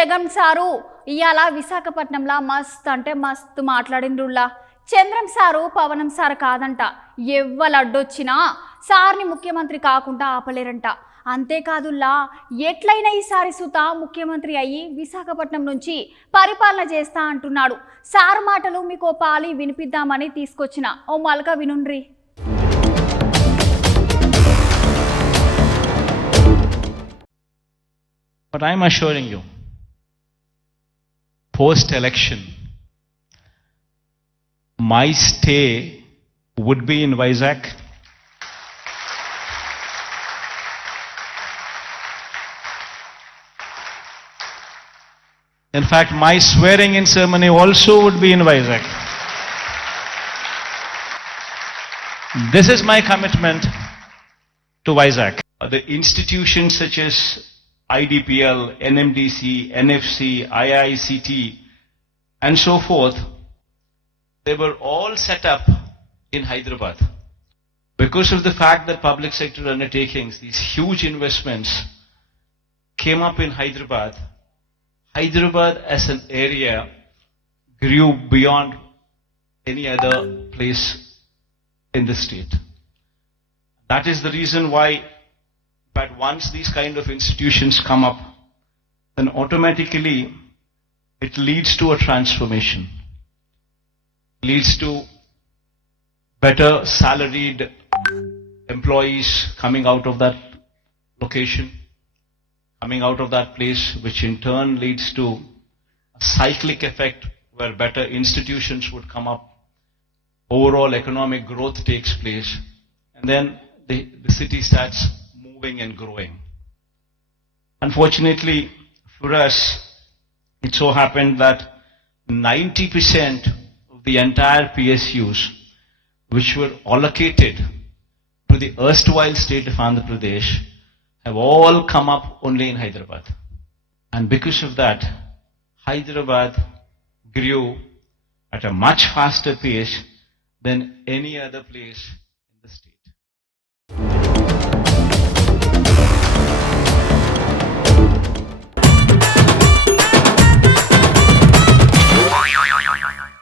Jagan sir ఇయాల విశాఖపట్నంలో మస్త్ అంటే మస్తు మాట్లాడిండ్రుల్లా. చంద్రం సారు పవనం సార్ కాదంట, ఎవ్వలడ్డొచ్చినా సార్ని ముఖ్యమంత్రి కాకుండా ఆపలేరంట. అంతేకాదుల్లా ఎట్లయినా ఈసారి సుత ముఖ్యమంత్రి అయ్యి విశాఖపట్నం నుంచి పరిపాలన చేస్తా అంటున్నాడు. సార్ మాటలు మీకు పాలి వినిపిద్దామని తీసుకొచ్చిన ఓ Malka వినుండ్రి. But I'm assuring you, post-election, my stay would be in Vizag. In fact, my swearing-in ceremony also would be in Vizag. This is my commitment to Vizag. The institutions such as IDPL, NMDC, NFC, IICT, and so forth, they were all set up in Hyderabad. Because of the fact that public sector undertakings, these huge investments came up in Hyderabad, Hyderabad as an area grew beyond any other place in the state. That is the reason why. But once these kind of institutions come up, then automatically it leads to a transformation. Leads to better salaried employees coming out of that location, coming out of that place, which in turn leads to a cyclic effect where better institutions would come up, overall economic growth takes place, and then the city starts moving and growing. Unfortunately for us, it so happened that 90% of the entire PSUs which were allocated to the erstwhile state of Andhra Pradesh have all come up only in Hyderabad. And because of that, Hyderabad grew at a much faster pace than any other place in the state.